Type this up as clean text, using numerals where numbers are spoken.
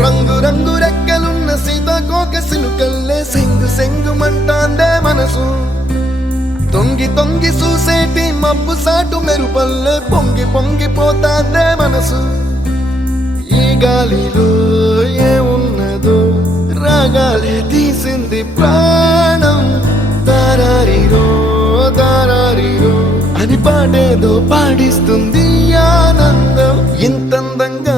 రంగు రంగు రెక్కలున్న సీతాకోక సిలుకల్లే సెంగు సెంగుమంటాందే మనసు తొంగి తొంగి చూసేటి మబ్బు సాటు మెరుపల్లే పొంగి పొంగిపోతాందే మనసు ఈ గాలిలో ఏమున్నదో రాగాలే తీసింది ప్రాణం దారారిరో దారారిరో అని పాడేదో పాడిస్తుంది ఆనందం ఇంతందంగా